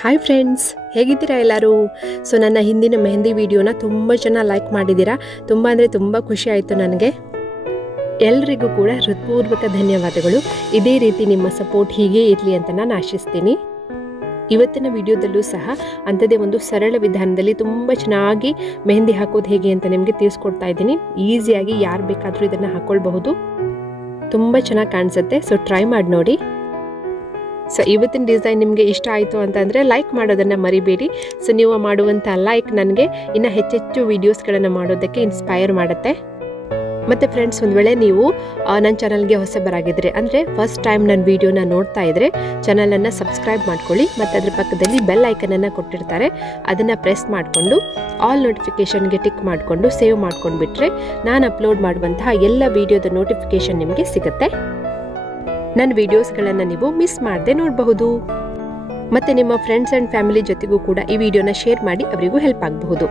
Hi friends, ಹೇಗಿದ್ದೀರಾ ಎಲ್ಲರೂ? So ನನ್ನ ಹಿಂದಿನ ಮೆಹಂದಿ ವಿಡಿಯೋನ ತುಂಬ ಜನ ಲೈಕ್ ಮಾಡಿದ್ದೀರಾ. ತುಂಬ ಅಂದರೆ ತುಂಬ ಖುಷಿ ಆಯಿತು ನನಗೆ. ಎಲ್ರಿಗೂ ಕೂಡ ಹೃತ್ಪೂರ್ವಕ ಧನ್ಯವಾದಗಳು. ಇದೇ ರೀತಿ ನಿಮ್ಮ ಸಪೋರ್ಟ್ ಹೀಗೆ ಇರಲಿ ಅಂತ ನಾನು ಆಶಿಸ್ತೀನಿ. ಇವತ್ತಿನ ವಿಡಿಯೋದಲ್ಲೂ ಸಹ ಅಂಥದ್ದೇ ಒಂದು ಸರಳ ವಿಧಾನದಲ್ಲಿ ತುಂಬ ಚೆನ್ನಾಗಿ ಮೆಹಂದಿ ಹಾಕೋದು ಹೇಗೆ ಅಂತ ನಿಮಗೆ ತಿಳಿಸ್ಕೊಡ್ತಾ ಇದ್ದೀನಿ. ಈಸಿಯಾಗಿ ಯಾರು ಬೇಕಾದರೂ ಇದನ್ನು ಹಾಕ್ಕೊಳ್ಬಹುದು. ತುಂಬ ಚೆನ್ನಾಗಿ ಕಾಣಿಸುತ್ತೆ. ಸೊ ಟ್ರೈ ಮಾಡಿ ನೋಡಿ. ಸೊ ಇವತ್ತಿನ ಡಿಸೈನ್ ನಿಮಗೆ ಇಷ್ಟ ಆಯಿತು ಅಂತಂದರೆ ಲೈಕ್ ಮಾಡೋದನ್ನು ಮರಿಬೇಡಿ. ಸೊ ನೀವು ಮಾಡುವಂಥ ಲೈಕ್ ನನಗೆ ಇನ್ನು ಹೆಚ್ಚೆಚ್ಚು ವೀಡಿಯೋಸ್ಗಳನ್ನು ಮಾಡೋದಕ್ಕೆ ಇನ್ಸ್ಪೈರ್ ಮಾಡುತ್ತೆ. ಮತ್ತು ಫ್ರೆಂಡ್ಸ್, ಒಂದು ವೇಳೆ ನೀವು ನನ್ನ ಚಾನಲ್ಗೆ ಹೊಸಬರಾಗಿದ್ದರೆ ಅಂದರೆ ಫಸ್ಟ್ ಟೈಮ್ ನನ್ನ ವೀಡಿಯೋನ ನೋಡ್ತಾ ಇದ್ದರೆ ಚಾನಲನ್ನು ಸಬ್ಸ್ಕ್ರೈಬ್ ಮಾಡ್ಕೊಳ್ಳಿ. ಮತ್ತು ಅದರ ಪಕ್ಕದಲ್ಲಿ ಬೆಲ್ ಐಕನನ್ನು ಕೊಟ್ಟಿರ್ತಾರೆ, ಅದನ್ನು ಪ್ರೆಸ್ ಮಾಡಿಕೊಂಡು ಆಲ್ ನೋಟಿಫಿಕೇಷನ್ಗೆ ಟಿಕ್ ಮಾಡಿಕೊಂಡು ಸೇವ್ ಮಾಡ್ಕೊಂಡು ಬಿಟ್ಟರೆ ನಾನು ಅಪ್ಲೋಡ್ ಮಾಡುವಂತಹ ಎಲ್ಲ ವೀಡಿಯೋದ ನೋಟಿಫಿಕೇಷನ್ ನಿಮಗೆ ಸಿಗುತ್ತೆ. ನನ್ನ ವೀಡಿಯೋಸ್ಗಳನ್ನು ನೀವು ಮಿಸ್ ಮಾಡದೆ ನೋಡಬಹುದು. ಮತ್ತು ನಿಮ್ಮ ಫ್ರೆಂಡ್ಸ್ ಆ್ಯಂಡ್ ಫ್ಯಾಮಿಲಿ ಜೊತೆಗೂ ಕೂಡ ಈ ವಿಡಿಯೋನ ಶೇರ್ ಮಾಡಿ ಅವರಿಗೂ ಹೆಲ್ಪ್ ಆಗಬಹುದು.